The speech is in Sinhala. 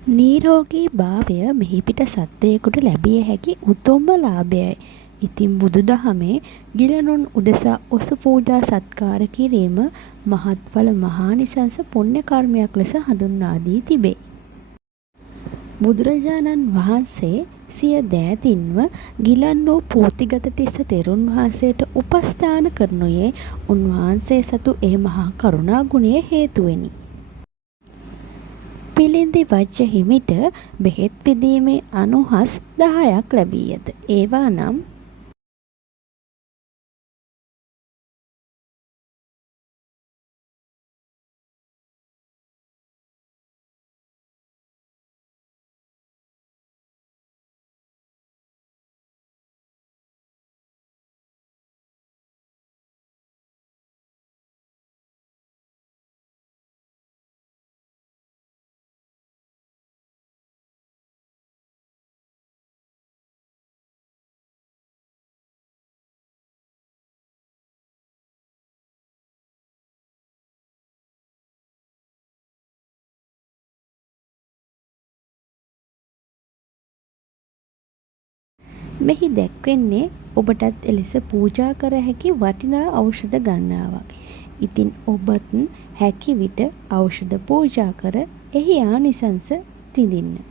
නිරෝගී භාවය මෙහිපිට සත්වයෙකුට ලැබිය හැකි උතුම්ම ලාභයයි. ඉතින් බුදුදහමේ ගිලනුන් උදෙසා ඔසු පූජා සත්කාර කිරීම මහත්ඵල මහානිසංස පුණ්‍ය කර්මයක් ලෙස හඳුන්වා දී තිබේ. බුදුරජාණන් වහන්සේ සිය දෑතින්ව ගිලන් වූ පූතිගත තිස්ස තෙරුන් වහන්සේට උපස්ථාන කරනුයේ උන්වහන්සේ සතු ඒ මහා කරුණා ගුණය හේතුවෙනි. පිළිඳි වජ්ජ හිමිට බෙහෙත් පිදීමේ අනුහස් 10ක් ලැබී ඇත. ඒවා නම් මෙහි දැක්වෙන්නේ ඔබටත් එලෙස පූජා කර හැකි වටිනා ඖෂධ ගණනාවක්. ඉතින් ඔබත් හැකි විට ඖෂධ පූජා කර එහි ආනිසංස විඳින්න.